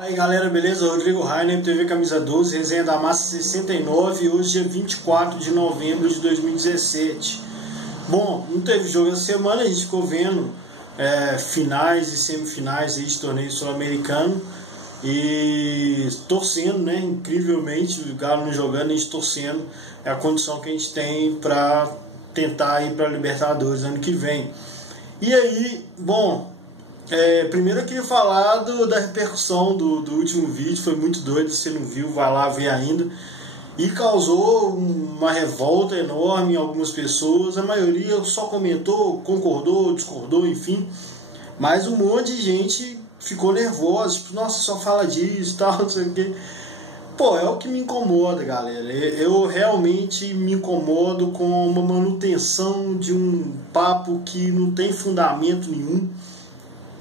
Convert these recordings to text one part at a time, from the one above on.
Fala aí galera, beleza? Rodrigo Rainer, TV Camisa 12, resenha da Massa 69, hoje é 24 de novembro de 2017. Bom, não teve jogo essa semana, a gente ficou vendo finais e semifinais aí de torneio sul-americano e torcendo, né? Incrivelmente, o Galo não jogando, a gente torcendo, é a condição que a gente tem para tentar ir para a Libertadores ano que vem. E aí, bom... primeiro eu queria falar da repercussão do último vídeo, foi muito doido, se você não viu, vai lá ver ainda. E causou uma revolta enorme em algumas pessoas, a maioria só comentou, concordou, discordou, enfim. Mas um monte de gente ficou nervosa, tipo, nossa, só fala disso e tal, não sei o quê. Pô, é o que me incomoda, galera. Eu realmente me incomodo com uma manutenção de um papo que não tem fundamento nenhum.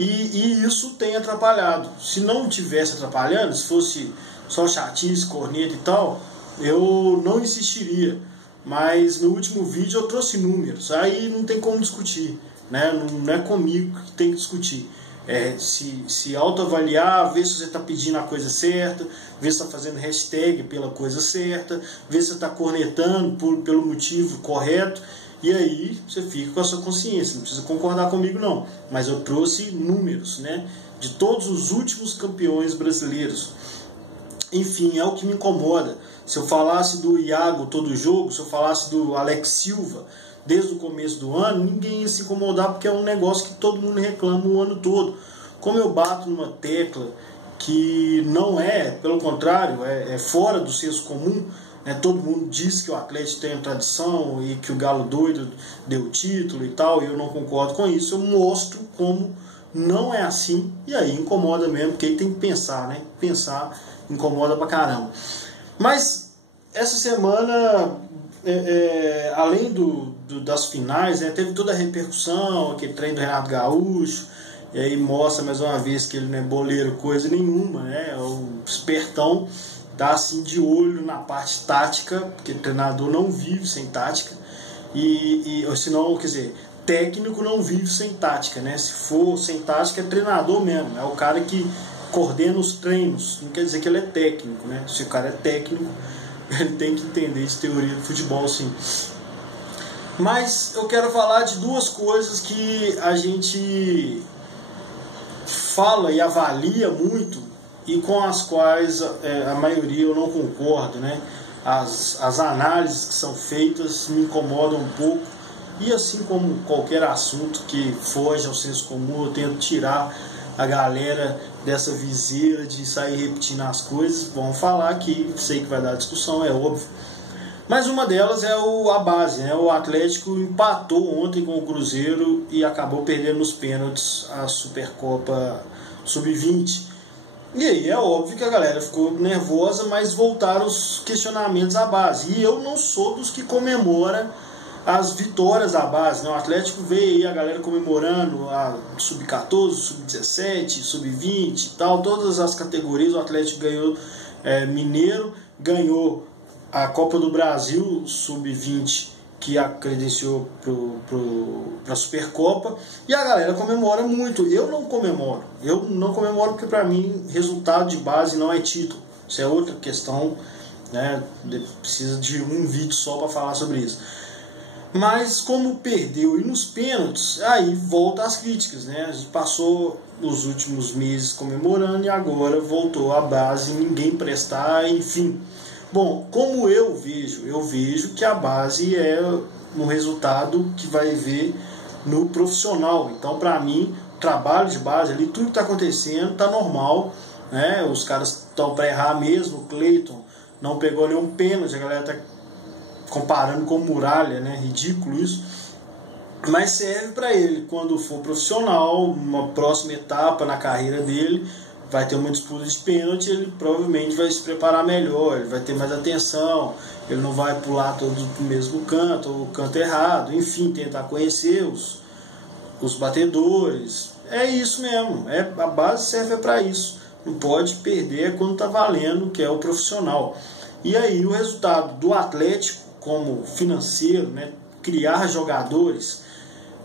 E isso tem atrapalhado. Se não tivesse atrapalhando, se fosse só chatice, corneta e tal, eu não insistiria. Mas no último vídeo eu trouxe números, aí não tem como discutir, né? Não é comigo que tem que discutir. Se autoavaliar, ver se você está pedindo a coisa certa, ver se está fazendo hashtag pela coisa certa, ver se você está cornetando pelo motivo correto. E aí você fica com a sua consciência, não precisa concordar comigo não, mas eu trouxe números, né, de todos os últimos campeões brasileiros. Enfim, é o que me incomoda. Se eu falasse do Iago todo jogo, se eu falasse do Alex Silva desde o começo do ano, ninguém ia se incomodar, porque é um negócio que todo mundo reclama o ano todo. Como eu bato numa tecla que não é, pelo contrário, é fora do senso comum, todo mundo diz que o Atlético tem tradição e que o Galo doido deu o título e tal, e eu não concordo com isso. Eu mostro como não é assim, e aí incomoda mesmo, porque aí tem que pensar, né? Pensar incomoda pra caramba. Mas essa semana, além das finais, né, teve toda a repercussão, aquele treino do Renato Gaúcho, e aí mostra mais uma vez que ele não é boleiro coisa nenhuma, né? É o espertão. Tá assim de olho na parte tática, porque o treinador não vive sem tática, ou senão, quer dizer, técnico não vive sem tática, né? Se for sem tática é treinador mesmo, é o cara que coordena os treinos, não quer dizer que ele é técnico, né? Se o cara é técnico, ele tem que entender essa teoria do futebol, sim. Mas eu quero falar de duas coisas que a gente fala e avalia muito, e com as quais a maioria eu não concordo, né? As análises que são feitas me incomodam um pouco, e assim como qualquer assunto que foge ao senso comum, eu tento tirar a galera dessa viseira de sair repetindo as coisas. Vamos falar aqui, sei que vai dar discussão, é óbvio. Mas uma delas é a base, né? O Atlético empatou ontem com o Cruzeiro e acabou perdendo nos pênaltis a Supercopa Sub-20. E aí é óbvio que a galera ficou nervosa, mas voltaram os questionamentos à base. E eu não sou dos que comemora as vitórias à base, né? O Atlético veio aí, a galera comemorando a Sub-14, Sub-17, Sub-20 e tal, todas as categorias. O Atlético ganhou Mineiro, ganhou a Copa do Brasil Sub-20, que a credenciou para a Supercopa, e a galera comemora muito. Eu não comemoro porque para mim resultado de base não é título, isso é outra questão, né? Precisa de um vídeo só para falar sobre isso. Mas como perdeu e nos pênaltis, aí volta as críticas, né? A gente passou os últimos meses comemorando e agora voltou a base, ninguém prestar, enfim. Bom, como eu vejo que a base é um resultado que vai ver no profissional. Então, para mim, o trabalho de base ali, tudo que está acontecendo está normal, né? Os caras estão para errar mesmo. O Cleiton não pegou nenhum pênalti, a galera está comparando com Muralha, né? Ridículo isso. Mas serve para ele quando for profissional, uma próxima etapa na carreira dele. Vai ter uma disputa de pênalti, ele provavelmente vai se preparar melhor, ele vai ter mais atenção, ele não vai pular todo o mesmo canto, ou o canto errado, enfim, tentar conhecer os batedores. É isso mesmo, a base serve para isso. Não pode perder quando está valendo, que é o profissional. E aí o resultado do Atlético, como financeiro, né, criar jogadores,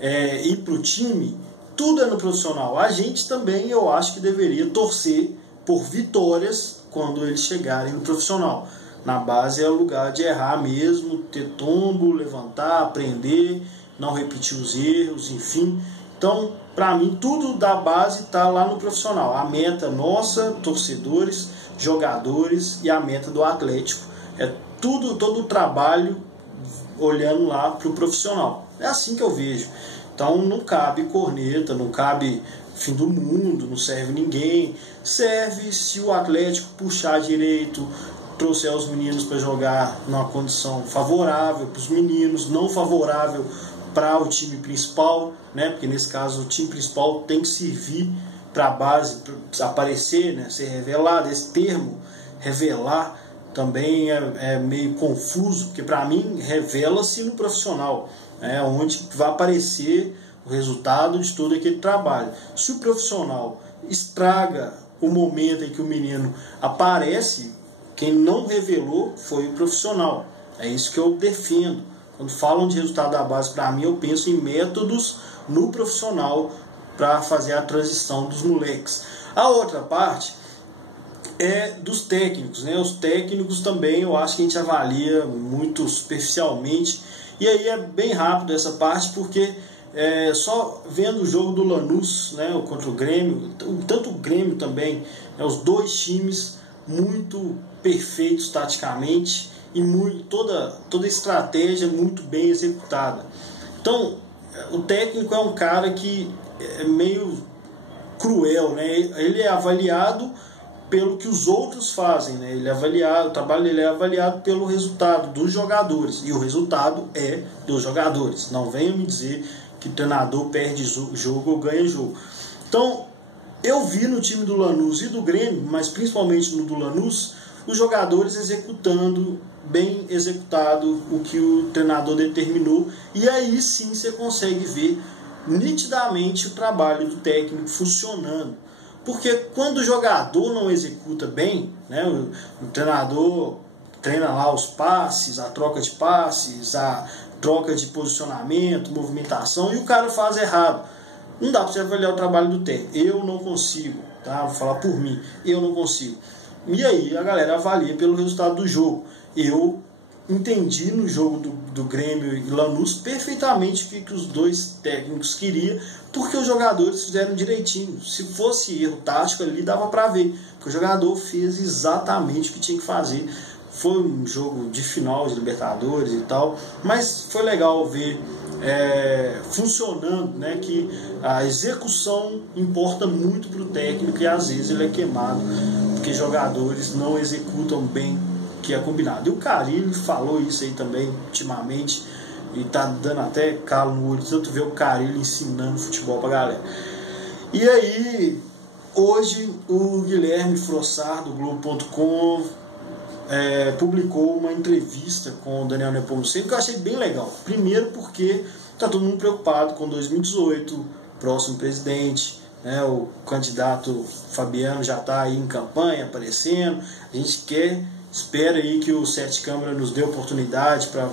ir para o time, tudo é no profissional. A gente também, eu acho que deveria torcer por vitórias quando eles chegarem no profissional. Na base é o lugar de errar mesmo, ter tombo, levantar, aprender, não repetir os erros, enfim. Então, para mim, tudo da base está lá no profissional. A meta nossa, torcedores, jogadores, e a meta do Atlético. É tudo, todo o trabalho olhando lá para o profissional. É assim que eu vejo. Então não cabe corneta, não cabe fim do mundo, não serve ninguém. Serve se o Atlético puxar direito, trouxer os meninos para jogar numa condição favorável para os meninos, não favorável para o time principal, né? Porque nesse caso o time principal tem que servir para a base, para aparecer, né? Ser revelado. Esse termo, revelar, também é meio confuso, porque para mim revela-se no profissional, onde vai aparecer o resultado de todo aquele trabalho. Se o profissional estraga o momento em que o menino aparece, quem não revelou foi o profissional. É isso que eu defendo. Quando falam de resultado da base, para mim, eu penso em métodos no profissional para fazer a transição dos moleques. A outra parte é dos técnicos, né? Os técnicos também eu acho que a gente avalia muito superficialmente, e aí é bem rápido essa parte, porque só vendo o jogo do Lanús, né, contra o Grêmio, tanto o Grêmio também, os dois times muito perfeitos taticamente e toda a estratégia muito bem executada. Então o técnico é um cara que é meio cruel, né? Ele é avaliado pelo que os outros fazem, né? O trabalho dele é avaliado pelo resultado dos jogadores, e o resultado é dos jogadores. Não venha me dizer que o treinador perde jogo ou ganha jogo. Então, eu vi no time do Lanús e do Grêmio, mas principalmente no do Lanús, os jogadores executando, bem executado o que o treinador determinou, e aí sim você consegue ver nitidamente o trabalho do técnico funcionando. Porque quando o jogador não executa bem, né, o treinador treina lá os passes, a troca de passes, a troca de posicionamento, movimentação, e o cara faz errado. Não dá para você avaliar o trabalho do técnico. Eu não consigo, tá? Vou falar por mim, eu não consigo. E aí a galera avalia pelo resultado do jogo. Eu entendi no jogo do Grêmio e Lanús perfeitamente o que os dois técnicos queriam, porque os jogadores fizeram direitinho. Se fosse erro tático ali, dava para ver, porque o jogador fez exatamente o que tinha que fazer. Foi um jogo de final de Libertadores e tal, mas foi legal ver funcionando, né, que a execução importa muito para o técnico, e às vezes ele é queimado porque jogadores não executam bem que é combinado. E o Carille falou isso aí também ultimamente, e tá dando até calo no olho, tanto ver o Carille ensinando futebol pra galera. E aí, hoje o Guilherme Frossard, do Globo.com, publicou uma entrevista com o Daniel Nepomuceno, que eu achei bem legal. Primeiro porque tá todo mundo preocupado com 2018, próximo presidente, né, o candidato Fabiano já está aí em campanha, aparecendo. A gente espera aí que o Sete Câmara nos dê oportunidade para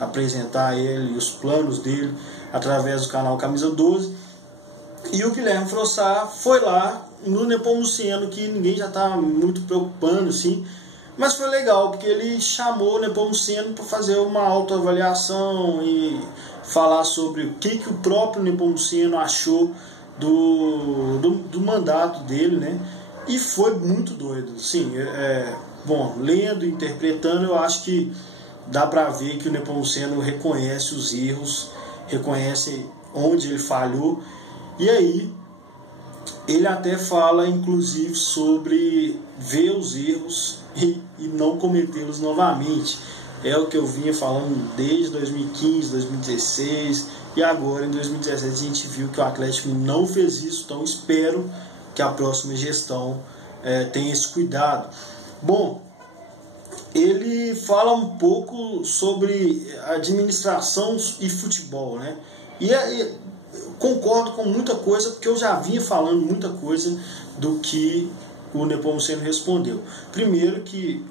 apresentar ele e os planos dele através do canal Camisa 12. E o Guilherme Frossard foi lá no Nepomuceno, que ninguém já está muito preocupando, assim, mas foi legal, porque ele chamou o Nepomuceno para fazer uma autoavaliação e falar sobre o que o próprio Nepomuceno achou do mandato dele, né? E foi muito doido. Sim, bom, lendo, interpretando, eu acho que dá para ver que o Nepomuceno reconhece os erros, reconhece onde ele falhou, e aí ele até fala, inclusive, sobre ver os erros e não cometê-los novamente. É o que eu vinha falando desde 2015, 2016, e agora em 2017 a gente viu que o Atlético não fez isso, então espero que a próxima gestão tenha esse cuidado. Bom, ele fala um pouco sobre administração e futebol, né? E concordo com muita coisa, porque eu já vinha falando muita coisa do que o Nepomuceno respondeu. Primeiro que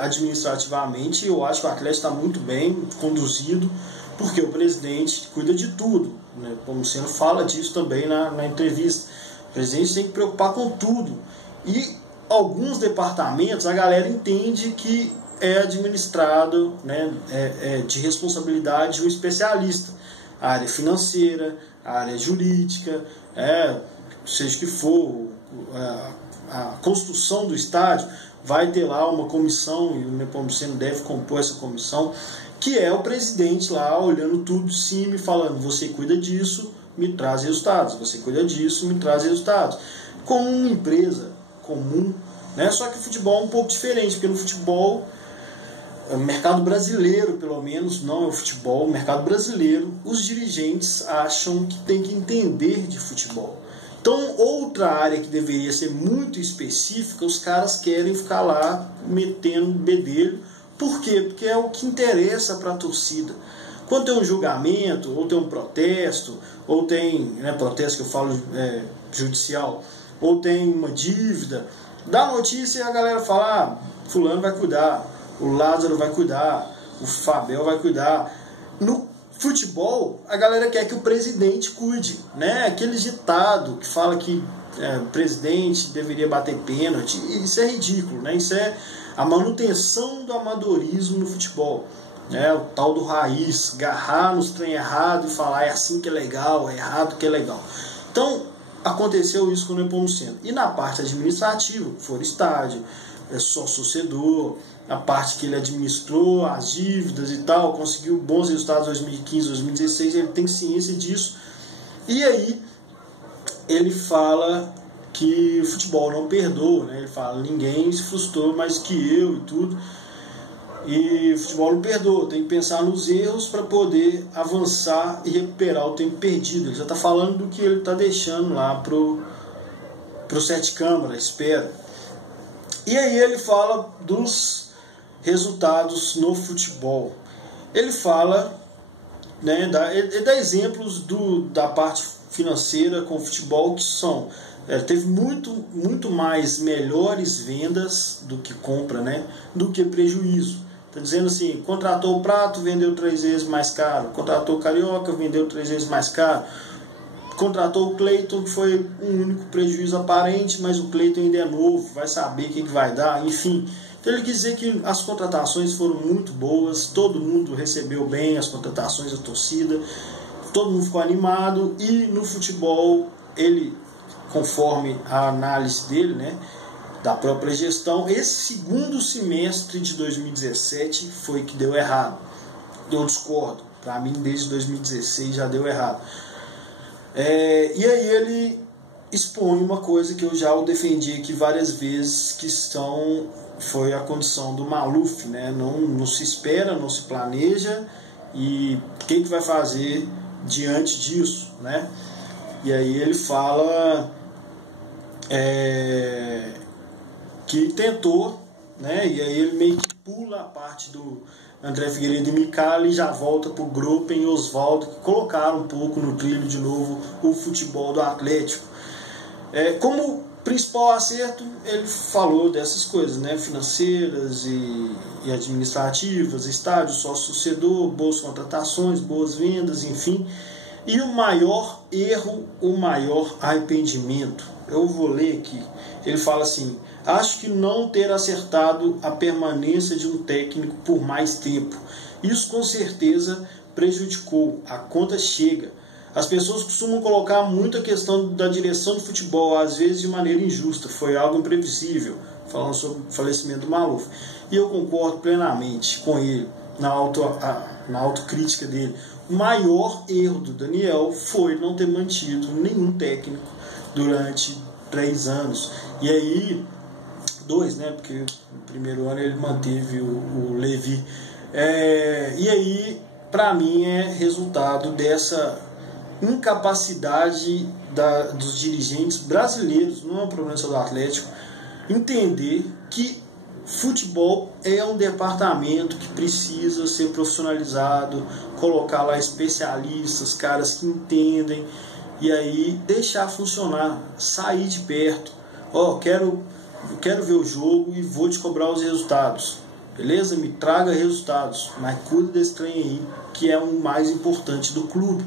administrativamente eu acho que o Atlético está muito bem conduzido, porque o presidente cuida de tudo. O Nepomuceno fala disso também na entrevista. O presidente tem que preocupar com tudo. E alguns departamentos a galera entende que é administrado, né, de responsabilidade de um especialista. A área financeira, a área jurídica, seja que for, a construção do estádio, vai ter lá uma comissão, e o Nepomuceno deve compor essa comissão, que é o presidente lá olhando tudo de cima e falando: você cuida disso, me traz resultados, você cuida disso, me traz resultados. Como uma empresa comum, né? Só que o futebol é um pouco diferente, porque no futebol, o mercado brasileiro, pelo menos, não é o futebol, o mercado brasileiro, os dirigentes acham que tem que entender de futebol. Então, outra área que deveria ser muito específica, os caras querem ficar lá metendo bedelho. Por quê? Porque é o que interessa para a torcida. Quando tem um julgamento, ou tem um protesto, ou tem, né, protesto que eu falo judicial, ou tem uma dívida, dá notícia e a galera fala: fulano vai cuidar, o Lázaro vai cuidar, o Fabel vai cuidar. No futebol, a galera quer que o presidente cuide, né? Aquele ditado que fala que o presidente deveria bater pênalti, isso é ridículo, né? Isso é a manutenção do amadorismo no futebol, né? O tal do raiz, agarrar nos trem errado e falar: é assim que é legal, é errado que é legal. Então, aconteceu isso com o Nepomuceno. E na parte administrativa, for estádio, sócio-torcedor, a parte que ele administrou as dívidas e tal, conseguiu bons resultados em 2015, 2016, ele tem ciência disso. E aí ele fala que o futebol não perdoa, né? Ele fala: ninguém se frustrou mais que eu e tudo, e o futebol não perdoa, tem que pensar nos erros para poder avançar e recuperar o tempo perdido. Ele já está falando do que ele está deixando lá pro Sete Câmara, espero. E aí ele fala dos resultados no futebol. Ele fala, né, ele dá exemplos da parte financeira com o futebol, que são: teve muito mais melhores vendas do que compra, né, do que prejuízo. Está dizendo assim: contratou o Prato, vendeu 3 vezes mais caro. Contratou o Carioca, vendeu 3 vezes mais caro. Contratou o Cleiton, que foi um único prejuízo aparente, mas o Cleiton ainda é novo, vai saber o que vai dar, enfim. Então ele quis dizer que as contratações foram muito boas, todo mundo recebeu bem as contratações da torcida, todo mundo ficou animado. E no futebol, ele, conforme a análise dele, né, da própria gestão, esse segundo semestre de 2017 foi que deu errado. Eu discordo, para mim desde 2016 já deu errado. E aí ele expõe uma coisa que eu já o defendi aqui várias vezes, que foi a condição do Maluf, né? Não se espera, não se planeja, e o que vai fazer diante disso, né? E aí ele fala que tentou, né? E aí ele meio que pula a parte do André Figueiredo e Micali e já volta para o Gruppen e Oswaldo, que colocaram um pouco no trilho de novo o futebol do Atlético. Como principal acerto, ele falou dessas coisas, né, financeiras e administrativas, estádio, sócio-torcedor, boas contratações, boas vendas, enfim. E o maior erro, o maior arrependimento, eu vou ler aqui. Ele fala assim: acho que não ter acertado a permanência de um técnico por mais tempo. Isso com certeza prejudicou. A conta chega. As pessoas costumam colocar muito a questão da direção de futebol, às vezes de maneira injusta. Foi algo imprevisível, falando sobre o falecimento do Maluf. E eu concordo plenamente com ele na autocrítica dele. O maior erro do Daniel foi não ter mantido nenhum técnico durante 3 anos. E aí, 2, né? Porque no primeiro ano ele manteve o Levi. E aí, para mim, é resultado dessa incapacidade dos dirigentes brasileiros, não é um problema só do Atlético, entender que futebol é um departamento que precisa ser profissionalizado, colocar lá especialistas, caras que entendem, e aí deixar funcionar, sair de perto. Quero ver o jogo e vou te cobrar os resultados, beleza? Me traga resultados, mas cuida desse trem aí, que é o mais importante do clube.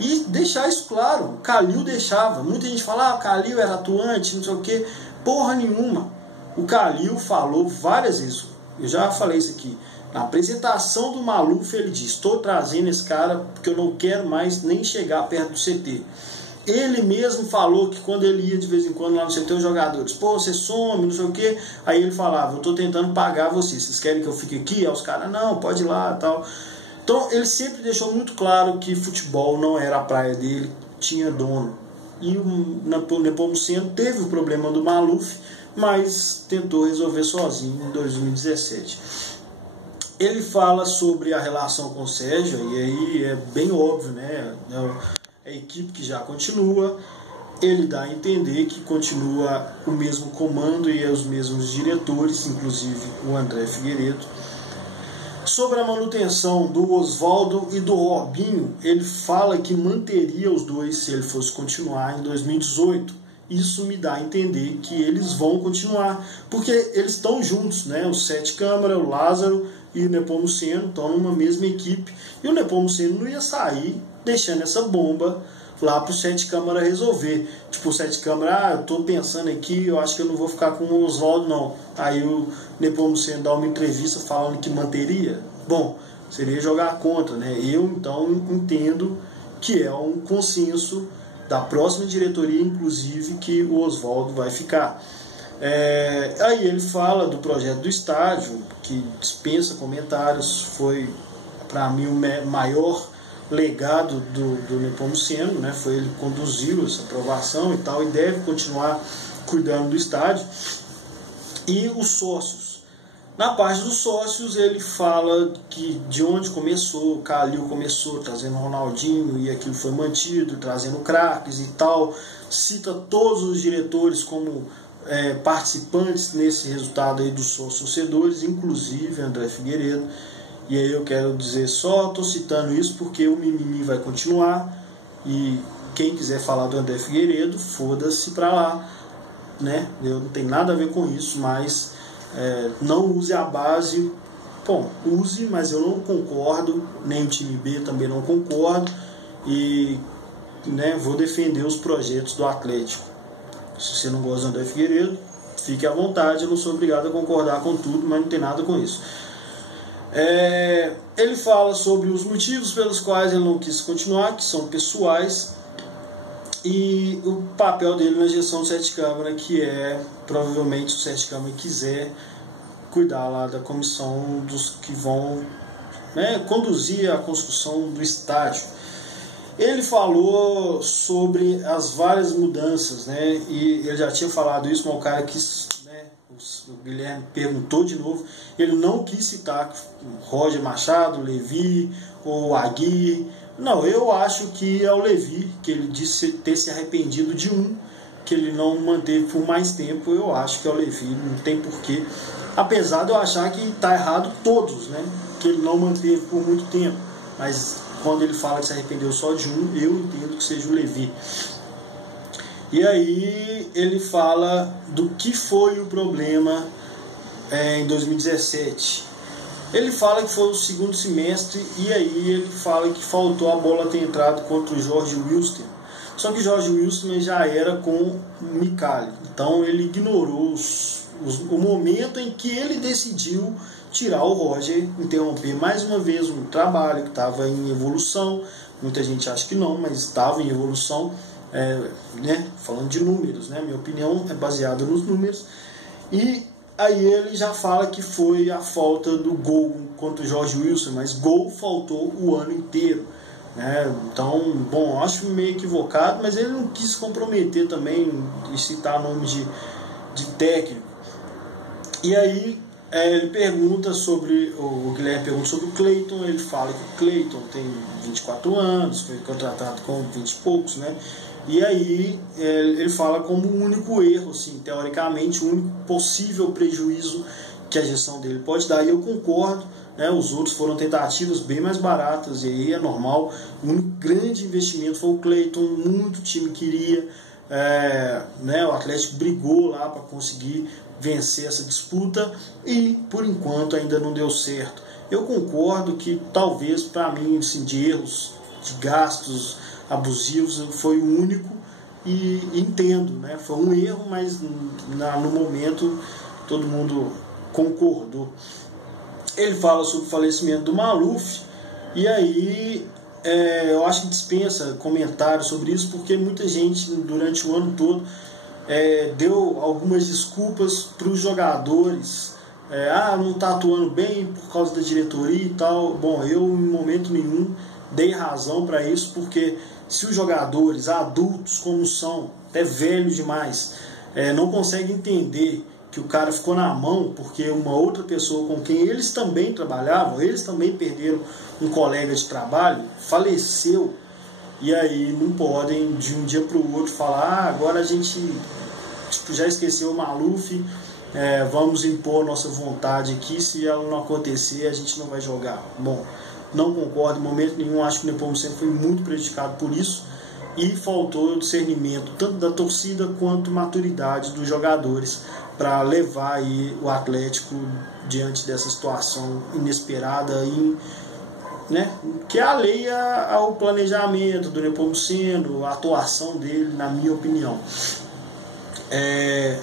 E deixar isso claro. O Calil deixava. Muita gente fala: o Calil era atuante, não sei o que. Porra nenhuma. O Kalil falou várias vezes, eu já falei isso aqui, na apresentação do Maluf ele disse: estou trazendo esse cara porque eu não quero mais nem chegar perto do CT. Ele mesmo falou que quando ele ia de vez em quando lá no CT, os jogadores: pô, você some, não sei o que. Aí ele falava: eu estou tentando pagar vocês querem que eu fique aqui? aí os caras: não, pode ir lá e tal. Então ele sempre deixou muito claro que futebol não era a praia dele, tinha dono. E o Nepomuceno teve o problema do Maluf, mas tentou resolver sozinho em 2017. Ele fala sobre a relação com o Sérgio, e aí é bem óbvio, né? É a equipe que já continua. Ele dá a entender que continua o mesmo comando e os mesmos diretores, inclusive o André Figueiredo. Sobre a manutenção do Oswaldo e do Robinho, ele fala que manteria os dois se ele fosse continuar em 2018. Isso me dá a entender que eles vão continuar, porque eles estão juntos, né? O Sete Câmara, o Lázaro e o Nepomuceno estão numa mesma equipe. E o Nepomuceno não ia sair deixando essa bomba lá pro Sete Câmara resolver. Tipo, o Sete Câmara: eu tô pensando aqui, eu acho que eu não vou ficar com o Oswaldo não. Aí o Nepomuceno dá uma entrevista falando que manteria. Bom, seria jogar contra, né? Eu então entendo que é um consenso da próxima diretoria, inclusive, que o Oswaldo vai ficar. Aí ele fala do projeto do estádio, que dispensa comentários, foi para mim o maior legado do Nepomuceno, né? Foi ele que conduziu essa aprovação e tal, e deve continuar cuidando do estádio. E os sócios. Na parte dos sócios, ele fala que de onde começou, o Kalil começou trazendo o Ronaldinho e aquilo foi mantido, trazendo craques e tal. Cita todos os diretores como participantes nesse resultado aí dos sócios torcedores, inclusive André Figueiredo. E aí eu quero dizer, só estou citando isso porque o mimimi vai continuar, e quem quiser falar do André Figueiredo, foda-se pra lá, né? Eu não tenho nada a ver com isso, mas não use a base. Bom, use, mas eu não concordo, nem o time B também não concordo, e vou defender os projetos do Atlético. Se você não gosta do André Figueiredo, fique à vontade, eu não sou obrigado a concordar com tudo, mas não tem nada com isso. Ele fala sobre os motivos pelos quais ele não quis continuar, que são pessoais, e o papel dele na gestão do Sete Câmara, que provavelmente o Sete Câmara quiser cuidar lá da comissão dos que vão conduzir a construção do estádio. Ele falou sobre as várias mudanças, e ele já tinha falado isso, mas o cara quis, o Guilherme perguntou de novo, ele não quis citar Roger Machado, Levi ou Agui. Não, eu acho que é o Levi, que ele disse ter se arrependido de que ele não manteve por mais tempo. Eu acho que é o Levi, não tem porquê. Apesar de eu achar que está errado todos, que ele não manteve por muito tempo. Mas quando ele fala que se arrependeu só de eu entendo que seja o Levi. E aí ele fala do que foi o problema em 2017. Ele fala que foi o segundo semestre, e aí ele fala que faltou a bola ter entrado contra o Jorge Wilstermann. Só que o Jorge Wilstermann já era com o Micali. Então ele ignorou o momento em que ele decidiu tirar o Roger, interromper mais uma vez um trabalho que estava em evolução. Muita gente acha que não, mas estava em evolução. Falando de números, minha opinião é baseada nos números. E aí ele já fala que foi a falta do gol contra o Jorge Wilson, mas gol faltou o ano inteiro, Então, bom, acho meio equivocado, mas ele não quis comprometer também e citar nome de técnico. E aí ele pergunta sobre, o Guilherme pergunta sobre o Cleiton. Ele fala que o Cleiton tem 24 anos, foi contratado com 20 e poucos, E aí ele fala como o único erro, assim, teoricamente, o único possível prejuízo que a gestão dele pode dar. E eu concordo, os outros foram tentativas bem mais baratas, e aí é normal. O único grande investimento foi o Cleiton, muito time queria, o Atlético brigou lá para conseguir vencer essa disputa, e por enquanto ainda não deu certo. Eu concordo que talvez, para mim, assim, de erros, de gastos abusivos, foi o único, e entendo, foi um erro, mas no momento todo mundo concordou. Ele fala sobre o falecimento do Maluf, e aí eu acho que dispensa comentários sobre isso, porque muita gente durante o ano todo deu algumas desculpas para os jogadores. Não está atuando bem por causa da diretoria e tal. Bom, eu em momento nenhum dei razão para isso, porque se os jogadores, adultos como são, até velhos demais, não conseguem entender que o cara ficou na mão porque uma outra pessoa com quem eles também trabalhavam, eles também perderam um colega de trabalho, faleceu, e aí não podem de um dia para o outro falar: agora a gente já esqueceu o Maluf, vamos impor nossa vontade aqui, se ela não acontecer a gente não vai jogar. Bom, não concordo em momento nenhum, acho que o Nepomuceno foi muito prejudicado por isso, e faltou discernimento tanto da torcida quanto maturidade dos jogadores para levar aí o Atlético diante dessa situação inesperada e, que é alheia ao planejamento do Nepomuceno, a atuação dele, na minha opinião.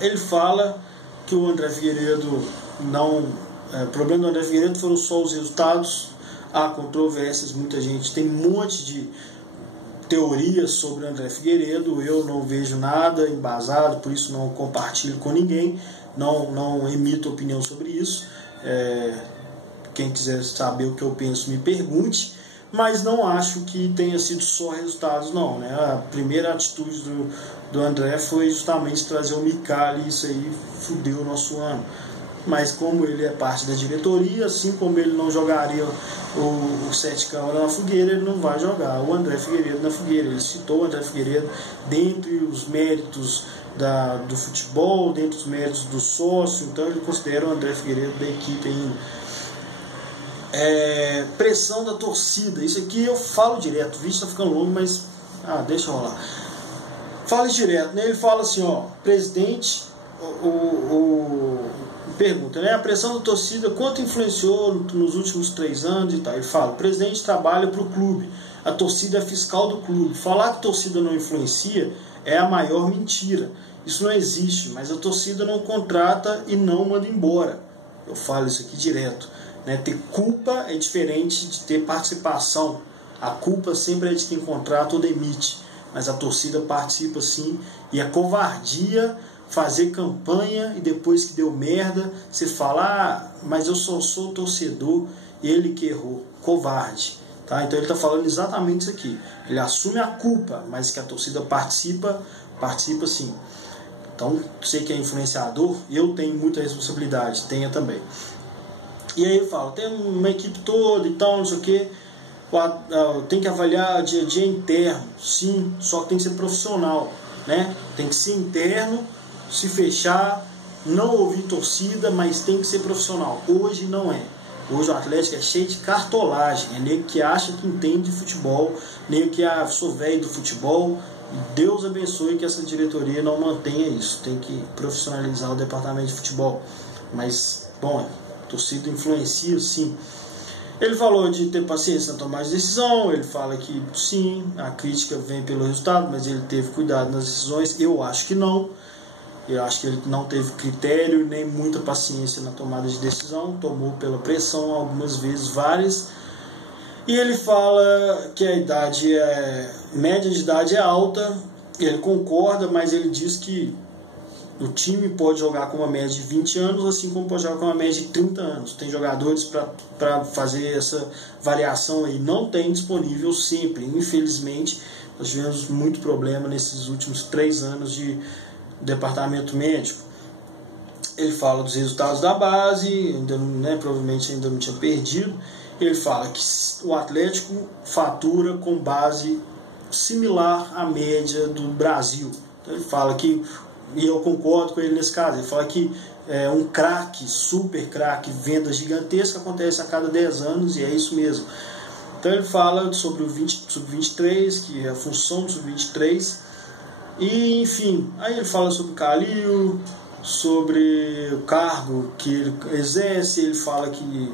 Ele fala que o André Figueiredo o problema do André Figueiredo foram só os resultados. Há controvérsias, muita gente tem um monte de teorias sobre o André Figueiredo, eu não vejo nada embasado, por isso não compartilho com ninguém, não emito opinião sobre isso. Quem quiser saber o que eu penso, me pergunte, mas não acho que tenha sido só resultados, não, né? A primeira atitude do André foi justamente trazer o Micali, e isso aí fudeu o nosso ano. Mas como ele é parte da diretoria, assim como ele não jogaria o Sete Câmara na fogueira, ele não vai jogar o André Figueiredo na fogueira. Ele citou o André Figueiredo dentre os méritos do futebol, dentre os méritos do sócio, então ele considera o André Figueiredo da equipe ainda. Pressão da torcida, isso aqui eu falo direto, o vídeo está ficando longo, mas deixa eu rolar. Fala direto, né? Ele fala assim, presidente, pergunta, a pressão da torcida quanto influenciou nos últimos 3 anos e tal. Ele fala: o presidente trabalha para o clube, a torcida é fiscal do clube. Falar que a torcida não influencia é a maior mentira. Isso não existe, mas a torcida não contrata e não manda embora. Eu falo isso aqui direto, né? Ter culpa é diferente de ter participação. A culpa sempre é de quem contrata ou demite, mas a torcida participa sim, e é covardia fazer campanha e depois que deu merda você fala: mas eu só sou torcedor, ele que errou. Covarde, tá? Então ele está falando exatamente isso aqui. Ele assume a culpa, mas que a torcida participa sim. Então, você que é influenciador, eu tenho muita responsabilidade, tenha também. E aí ele fala: tem uma equipe toda e tal, não sei o que, tem que avaliar dia a dia interno, sim, só que tem que ser profissional, né? Tem que ser interno, se fechar, não ouvir torcida, mas tem que ser profissional. Hoje não é. Hoje o Atlético é cheio de cartolagem, é nego que acha que entende de futebol, nego que sou velho do futebol. Deus abençoe que essa diretoria não mantenha isso. Tem que profissionalizar o departamento de futebol. Mas, bom, a torcida influencia sim. Ele falou de ter paciência na tomada de decisão. Ele fala que sim, a crítica vem pelo resultado, mas ele teve cuidado nas decisões. Eu acho que não. Eu acho que ele não teve critério nem muita paciência na tomada de decisão. Tomou pela pressão algumas vezes, várias. E ele fala que a média de idade é alta. Ele concorda, mas ele diz que o time pode jogar com uma média de 20 anos, assim como pode jogar com uma média de 30 anos. Tem jogadores para fazer essa variação aí. Não tem disponível sempre. Infelizmente, nós tivemos muito problema nesses últimos 3 anos de departamento médico. Ele fala dos resultados da base, ainda, provavelmente ainda não tinha perdido. Ele fala que o Atlético fatura com base similar à média do Brasil. Então ele fala que, e eu concordo com ele nesse caso, ele fala que um craque, super craque, venda gigantesca acontece a cada 10 anos, e é isso mesmo. Então ele fala sobre o sub-23, que é a função do sub-23, e enfim, aí ele fala sobre o Calil, sobre o cargo que ele exerce. Ele fala que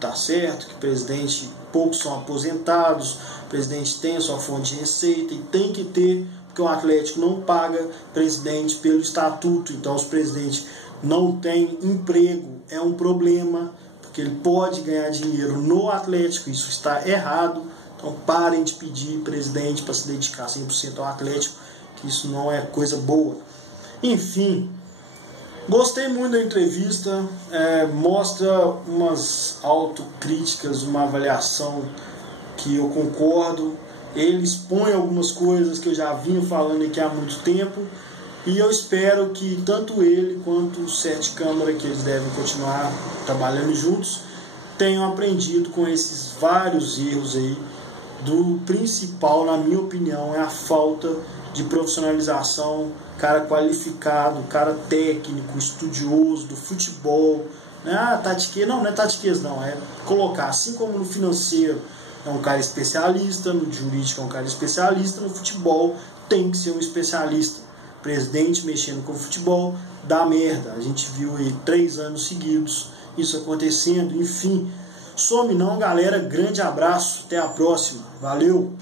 tá certo, que o presidente, poucos são aposentados, o presidente tem a sua fonte de receita e tem que ter, porque o Atlético não paga presidente pelo estatuto, então os presidentes não tem emprego, é um problema, porque ele pode ganhar dinheiro no Atlético, isso está errado. Então parem de pedir presidente para se dedicar 100% ao Atlético, que isso não é coisa boa. Enfim, gostei muito da entrevista, mostra umas autocríticas, uma avaliação que eu concordo. Ele expõe algumas coisas que eu já vinha falando aqui há muito tempo, e eu espero que tanto ele quanto o Sete Câmara, que eles devem continuar trabalhando juntos, tenham aprendido com esses vários erros aí. Do principal, na minha opinião, é a falta de profissionalização, cara qualificado, cara técnico, estudioso do futebol, né? Tatiquez, não é tatiquez não, é colocar, assim como no financeiro é um cara especialista, no jurídico é um cara especialista, no futebol tem que ser um especialista. Presidente mexendo com o futebol dá merda, a gente viu aí 3 anos seguidos isso acontecendo. Enfim, some não, galera, grande abraço, até a próxima, valeu!